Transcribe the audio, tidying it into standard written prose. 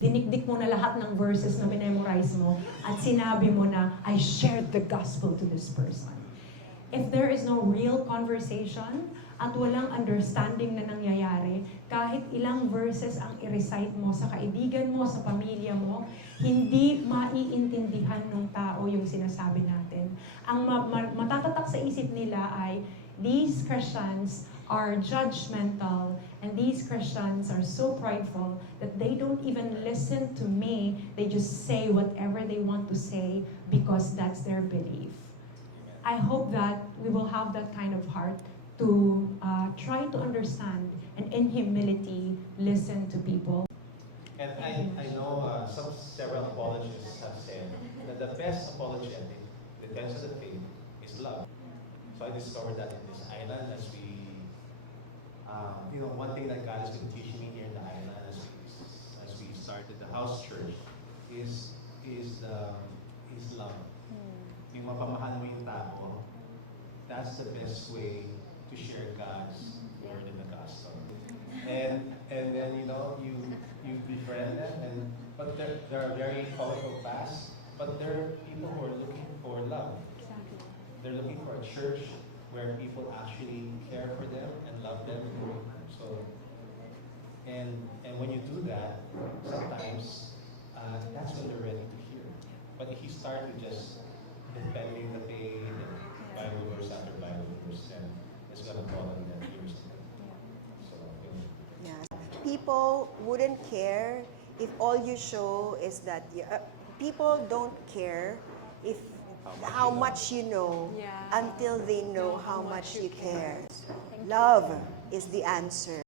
Dinikdik mo na lahat ng verses na memorize mo at sinabi mo na, I shared the gospel to this person. If there is no real conversation at walang understanding na nangyayari, kahit ilang verses ang i-recite mo sa kaibigan mo, sa pamilya mo, hindi maiintindihan ng tao yung sinasabi natin. Ang matatatak sa isip nila ay, these Christians are judgmental and these Christians are so prideful that they don't even listen to me. They just say whatever they want to say because that's their belief. I hope that we will have that kind of heart to try to understand and in humility listen to people. And I know several apologists have said that the best apologetic defense of the faith is love. So I discovered that in this island as we, one thing that God has been teaching me here in the island as we started the house church is love. Yung mapamahal mo yung tao, that's the best way to share God's word in the gospel. And then you befriend them, but there are very colorful paths, but there are people who are looking for love. They're looking for a church where people actually care for them and love them. So, and when you do that, sometimes that's when they're ready to hear. But if you start with just defending the faith, Bible verse after Bible verse, then it's gonna fall on their ears. So, Yes. People wouldn't care if all you show is that people don't care if how much you know until they know how much you care. Love is the answer.